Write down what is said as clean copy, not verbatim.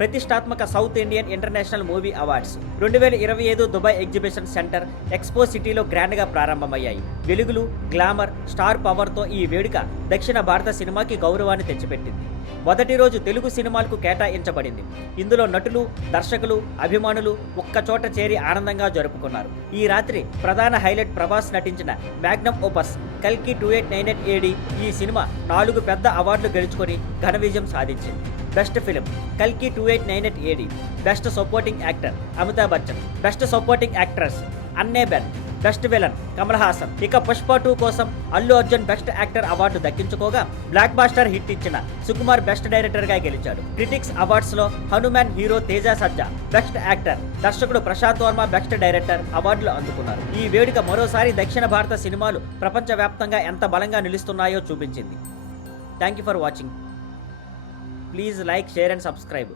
ప్రతిష్టాత్మక south Indian international movie awards 2025 Dubai exhibition centre expo సిటీలో గ్రాండ్గా ప్రారంభమయ్యాయి. వెలుగులు, గ్లామర్, స్టార్ పవర్తో ఈ వేడుక దక్షిణ భారత సినిమాకి గౌరవాన్ని తెచ్చిపెట్టింది. మొదటి రోజు తెలుగు సినిమాలకు కేటాయించబడింది. ఇందులో నటులు, దర్శకులు, అభిమానులు ఒక్కచోట చేరి ఆనందంగా జరుపుకున్నారు. ఈ రాత్రి ప్రధాన హైలైట్ ప్రభాస్ నటించిన మ్యాగ్నమ్ ఓపస్ కల్కి 2898 AD ఈ సినిమా 4 పెద్ద అవార్డులు గెలుచుకొని ఘన విజయం సాధించింది. బెస్ట్ ఫిలిం కల్కి 2898 AD, best supporting actor Amitabh Bachchan, best supporting actress Anna Ben, best villain Kamal Haasan. ఇక పుష్ప 2 కోసం Allu Arjun best actor award దక్కించుకోగా బ్లాక్ బాస్టర్ హిట్ ఇచ్చిన సుకుమార్ బెస్ట్ డైరెక్టర్ గా గెలిచాడు. క్రిటిక్స్ అవార్డ్స్ లో Hanuman hero Teja Sajja best actor, దర్శకుడు ప్రశాంత్ వర్మ బెస్ట్ డైరెక్టర్ అవార్డులు అందుకున్నారు. ఈ వేడుక మరోసారి దక్షిణ భారత సినిమాలు ప్రపంచవ్యాప్తంగా ఎంత బలంగా నిలుస్తున్నాయో చూపించింది. Thank you for watching. Please like, share and subscribe.